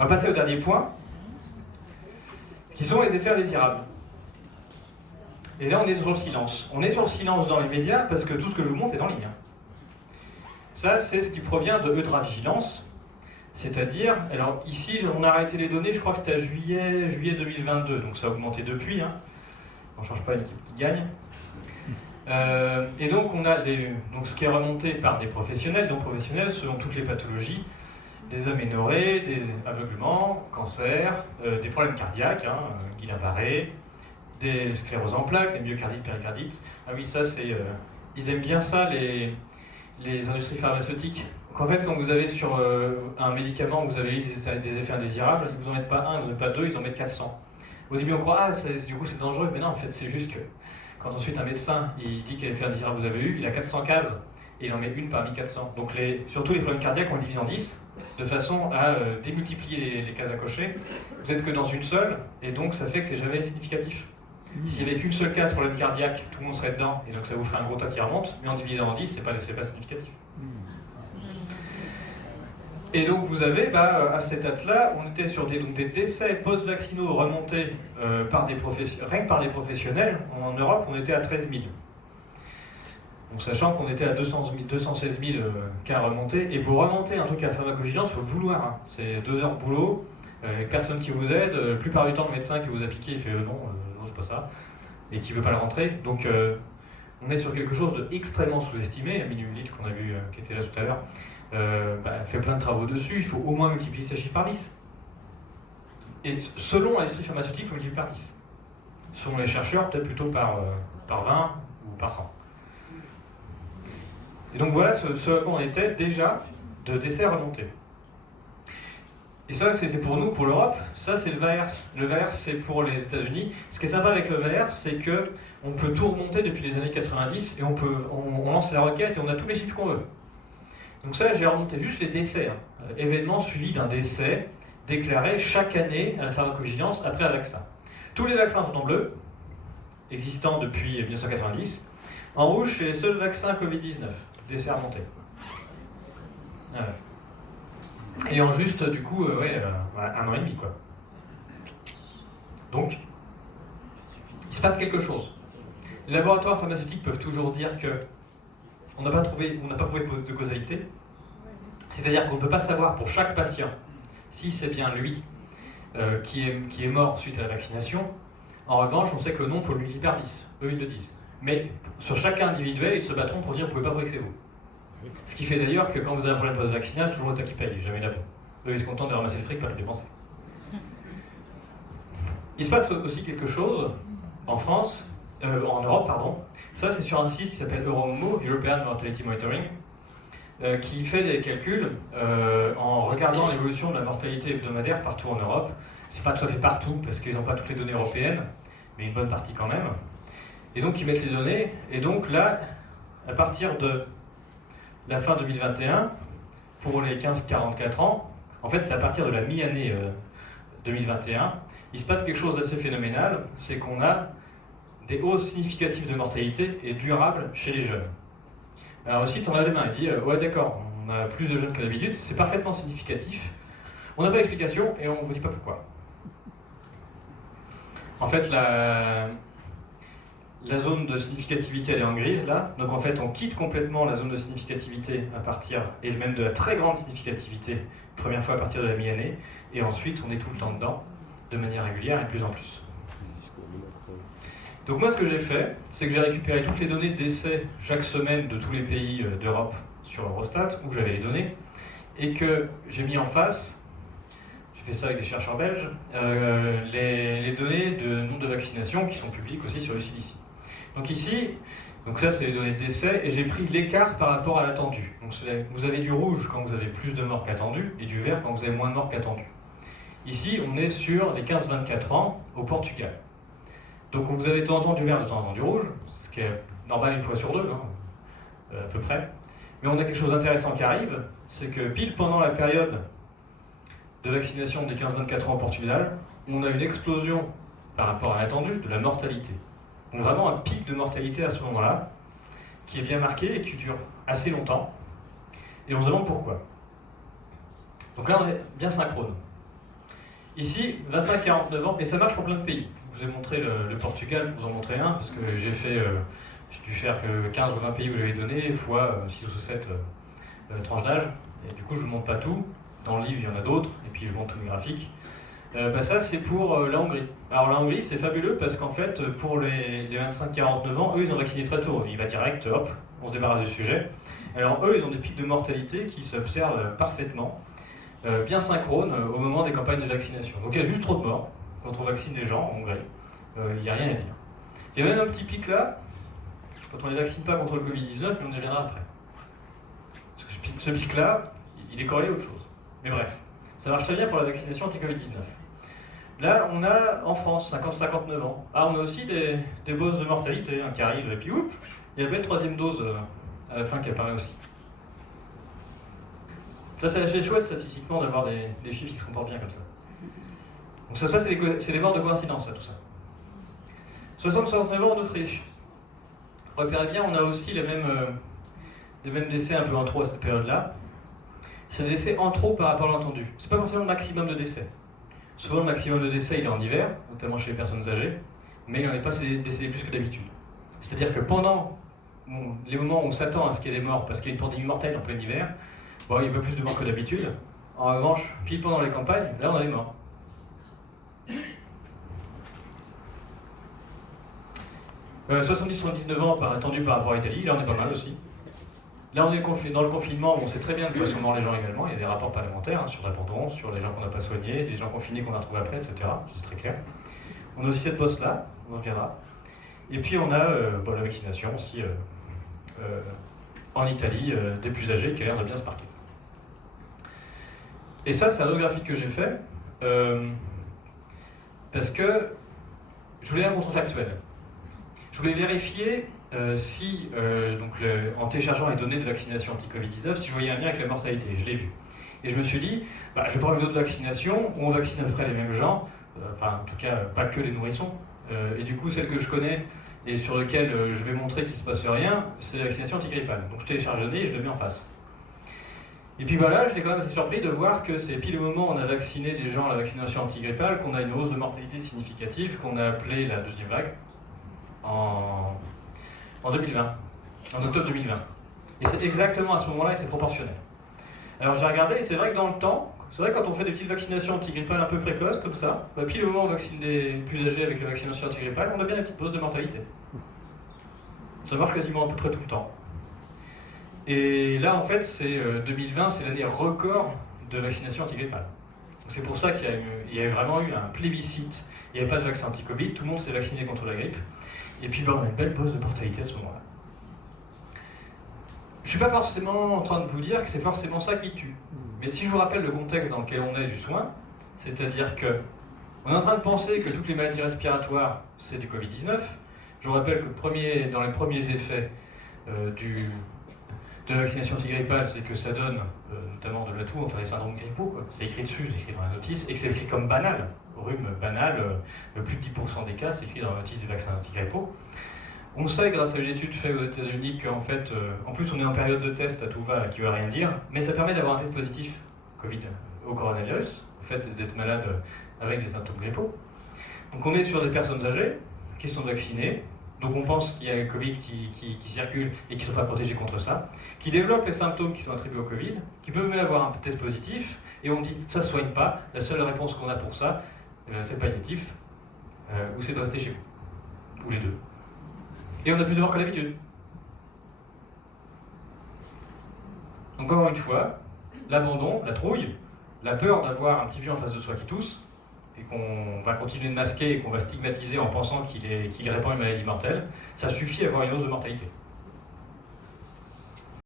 On va passer au dernier point, qui sont les effets indésirables. Et là, on est sur le silence. On est sur le silence dans les médias parce que tout ce que je vous montre est en ligne. Ça, c'est ce qui provient de Eudravigilance. C'est-à-dire, alors ici, on a arrêté les données, je crois que c'était à juillet 2022, donc ça a augmenté depuis. On ne change pas une équipe qui gagne. Et donc, on a donc ce qui est remonté par des professionnels, donc professionnels selon toutes les pathologies, des aménorrhées, des aveuglements, cancers, des problèmes cardiaques, Guillain-Barré, des scléroses en plaques, des myocardites, péricardites. Ah oui, ça c'est... ils aiment bien ça, les industries pharmaceutiques. Donc en fait, quand vous avez sur un médicament, vous avez des effets indésirables, ils vous en mettent pas un, ils vous en mettent pas deux, ils en mettent 400. Au début, on croit, du coup c'est dangereux, mais non, en fait, c'est juste que quand ensuite un médecin il dit quel effet indésirable vous avez eu, il a 400 cases et il en met une parmi 400. Donc surtout les problèmes cardiaques, on le divise en 10 de façon à démultiplier les cases à cocher. Vous n'êtes que dans une seule, et donc ça fait que c'est jamais significatif. S'il n'y avait qu'une seule case problème cardiaque, tout le monde serait dedans, et donc ça vous ferait un gros tas qui remonte, mais en divisant en 10, c'est pas significatif. Et donc vous avez, à cette date-là, on était sur des décès post-vaccinaux remontés rien que par des professionnels. En Europe, on était à 13 000. Donc sachant qu'on était à 216 000 cas remontés, et pour remonter un truc à la pharmacovigilance, il faut le vouloir. C'est 2 heures de boulot, personne qui vous aide, la plupart du temps le médecin qui vous a piqué, il fait non, c'est pas ça, et qui veut pas le rentrer. Donc on est sur quelque chose d'extrêmement sous-estimé. Amélie Mullit, qu'on a vu, qui était là tout à l'heure, fait plein de travaux dessus. Il faut au moins multiplier ces chiffres par 10. Et selon l'industrie pharmaceutique, il faut multiplier par 10. Selon les chercheurs, peut-être plutôt par 20 ou par 100. Et donc voilà ce à quoi on était déjà de décès remontés. Et ça, c'était pour nous, pour l'Europe. Ça, c'est le VAERS. Le VAERS, c'est pour les États-Unis. Ce qui est sympa avec le VAERS, c'est qu'on peut tout remonter depuis les années 90 et on lance la requête et on a tous les chiffres qu'on veut. Donc ça, j'ai remonté juste les décès. Événements suivis d'un décès déclaré chaque année à la pharmacovigilance après un vaccin. Tous les vaccins sont en bleu, existants depuis 1990. En rouge, c'est les seuls vaccins Covid-19, décès remontés. Voilà. Et en juste, du coup, 1 an et demi, quoi. Donc, il se passe quelque chose. Les laboratoires pharmaceutiques peuvent toujours dire que on n'a pas prouvé de causalité. C'est-à-dire qu'on ne peut pas savoir pour chaque patient si c'est bien lui qui est mort suite à la vaccination. En revanche, on sait que le nombre, il faut le multiplier par 10. Eux, ils le disent. Mais sur chaque cas individuel, ils se battront pour dire vous ne pouvez pas prouver que c'est vous. Ce qui fait d'ailleurs que quand vous avez un problème post-vaccinal, c'est toujours l'État qui paye, jamais l'État. Eux, ils sont contents de ramasser le fric, pas de le dépenser. Il se passe aussi quelque chose en Europe, pardon. Ça, c'est sur un site qui s'appelle EUROMMO, European Mortality Monitoring, qui fait des calculs en regardant l'évolution de la mortalité hebdomadaire partout en Europe. C'est pas tout à fait partout, parce qu'ils n'ont pas toutes les données européennes, mais une bonne partie quand même. Et donc, ils mettent les données, et donc là, à partir de la fin 2021, pour les 15-44 ans, en fait, c'est à partir de la mi-année 2021, il se passe quelque chose d'assez phénoménal, c'est qu'on a des hausses significatives de mortalité et durables chez les jeunes. Alors le site en a les mains, il dit ouais d'accord, on a plus de jeunes que d'habitude, c'est parfaitement significatif, on n'a pas d'explication et on ne vous dit pas pourquoi. En fait, la zone de significativité elle est en grise là, donc en fait on quitte complètement la zone de significativité à partir, et même de la très grande significativité, première fois à partir de la mi-année, et ensuite on est tout le temps dedans, de manière régulière et de plus en plus. Donc moi ce que j'ai fait, c'est que j'ai récupéré toutes les données de décès chaque semaine de tous les pays d'Europe sur Eurostat, où j'avais les données, et que j'ai mis en face, j'ai fait ça avec des chercheurs belges, les données de nombre de vaccinations qui sont publiques aussi sur le CDC. Donc ici, ça c'est les données de décès, et j'ai pris l'écart par rapport à l'attendu. Donc vous avez du rouge quand vous avez plus de morts qu'attendu, et du vert quand vous avez moins de morts qu'attendu. Ici, on est sur les 15-24 ans au Portugal. Donc vous avez de temps en temps du vert, de temps en temps du rouge, ce qui est normal une fois sur deux, à peu près. Mais on a quelque chose d'intéressant qui arrive, c'est que pile pendant la période de vaccination des 15-24 ans au Portugal, on a une explosion par rapport à l'attendu de la mortalité. Donc vraiment un pic de mortalité à ce moment-là, qui est bien marqué et qui dure assez longtemps. Et on se demande pourquoi. Donc là, on est bien synchrone. Ici, 25-49 ans, et ça marche pour plein de pays. Je vous ai montré le Portugal, je vous en montrer un, parce que j'ai dû faire que 15 ou 20 pays où j'avais donné, fois 6 ou 7 tranches d'âge. Et du coup, je ne vous montre pas tout. Dans le livre, il y en a d'autres, et puis je vous montre tous les graphiques. Ça, c'est pour la Hongrie. Alors, la Hongrie, c'est fabuleux parce qu'en fait, pour les 25-49 ans, eux, ils ont vacciné très tôt. Il va direct, hop, on se débarrasse du sujet. Alors, eux, ils ont des pics de mortalité qui s'observent parfaitement, bien synchrones au moment des campagnes de vaccination. Donc, il y a juste trop de morts quand on vaccine des gens en Hongrie. Il n'y a rien à dire. Il y a même un petit pic là, quand on ne les vaccine pas contre le Covid-19, mais on y reviendra après. Parce que ce pic-là, il est corrélé à autre chose. Mais bref, ça marche très bien pour la vaccination anti-Covid-19. Là, on a en France 50-59 ans. Ah, on a aussi des doses de mortalité qui arrivent, et puis oups, il y avait une troisième dose à la fin qui apparaît aussi. Ça, c'est assez chouette statistiquement d'avoir des chiffres qui se comportent bien comme ça. Donc ça c'est des morts de coïncidence, ça, tout ça. 60-69 ans en Autriche. Repérez bien, on a aussi les mêmes décès un peu en trop à cette période-là. C'est des décès en trop par rapport à l'entendu. C'est pas forcément le maximum de décès. Souvent, le maximum de décès, il est en hiver, notamment chez les personnes âgées, mais il n'en est pas décédé plus que d'habitude. C'est-à-dire que pendant les moments où on s'attend à ce qu'il y ait des morts, parce qu'il y a une pandémie mortelle en plein hiver, bon, il y a un peu plus de morts que d'habitude. En revanche, pile pendant les campagnes, là, on a des morts. 70-79 ans attendu par rapport à l'Italie, là on est pas mal aussi. Là on est dans le confinement, on sait très bien de quoi sont morts les gens également, il y a des rapports parlementaires sur l'abandon, sur les gens qu'on n'a pas soignés, les gens confinés qu'on a retrouvés après, etc. C'est très clair. On a aussi cette poste-là, on en reviendra. Et puis on a la vaccination aussi en Italie, des plus âgés qui a l'air de bien se marquer. Et ça c'est un autre graphique que j'ai fait, parce que je voulais un contrefactuel. Je voulais vérifier si, en téléchargeant les données de vaccination anti-Covid-19, si je voyais un lien avec la mortalité. Je l'ai vu. Et je me suis dit, je vais prendre une autre vaccination où on vaccine à peu près les mêmes gens, en tout cas, pas que les nourrissons. Et du coup, celle que je connais et sur laquelle je vais montrer qu'il ne se passe rien, c'est la vaccination antigrippale. Donc je télécharge les données et je le mets en face. Et puis voilà, j'étais quand même assez surpris de voir que c'est pile au moment où on a vacciné des gens à la vaccination antigrippale qu'on a une hausse de mortalité significative qu'on a appelée la deuxième vague. En 2020, en octobre 2020. Et c'est exactement à ce moment-là et c'est proportionnel. Alors j'ai regardé et c'est vrai que dans le temps, c'est vrai que quand on fait des petites vaccinations antigrippales un peu précoces comme ça, pile au moment où on vaccine des plus âgés avec la vaccination antigrippale, on a bien la petite hausse de mortalité. Ça marche quasiment à peu près tout le temps. Et là en fait, 2020, c'est l'année record de vaccination antigrippale. C'est pour ça qu'il y a vraiment eu un plébiscite. Il n'y avait pas de vaccin anti-Covid, tout le monde s'est vacciné contre la grippe. Et puis on a une belle hausse de mortalité à ce moment-là. Je ne suis pas forcément en train de vous dire que c'est forcément ça qui tue. Mais si je vous rappelle le contexte dans lequel on est du soin, c'est-à-dire qu'on est en train de penser que toutes les maladies respiratoires, c'est du Covid-19. Je vous rappelle que dans les premiers effets de la vaccination antigrippale, c'est que ça donne notamment de la toux, enfin les syndromes grippaux. C'est écrit dessus, c'est écrit dans la notice, et que c'est écrit comme banal. Rhume banal, plus de 10% des cas, c'est écrit dans la notice du vaccin antigrippaux. On sait grâce à une étude faite aux États-Unis qu'en fait, en plus on est en période de test à tout va, qui ne veut rien dire, mais ça permet d'avoir un test positif Covid au coronavirus, au fait d'être malade avec des symptômes grippaux. Donc on est sur des personnes âgées qui sont vaccinées, donc on pense qu'il y a le Covid qui circule et qui ne sont pas protégés contre ça, qui développent les symptômes qui sont attribués au Covid, qui peuvent même avoir un test positif, et on dit ça ne soigne pas, la seule réponse qu'on a pour ça, c'est palliatif, ou c'est de rester chez vous, ou les deux. Et on a plus de morts que d'habitude. Donc encore une fois, l'abandon, la trouille, la peur d'avoir un petit vieux en face de soi qui tousse, et qu'on va continuer de masquer et qu'on va stigmatiser en pensant qu'il répand une maladie mortelle, ça suffit à avoir une hausse de mortalité.